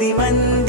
ذي من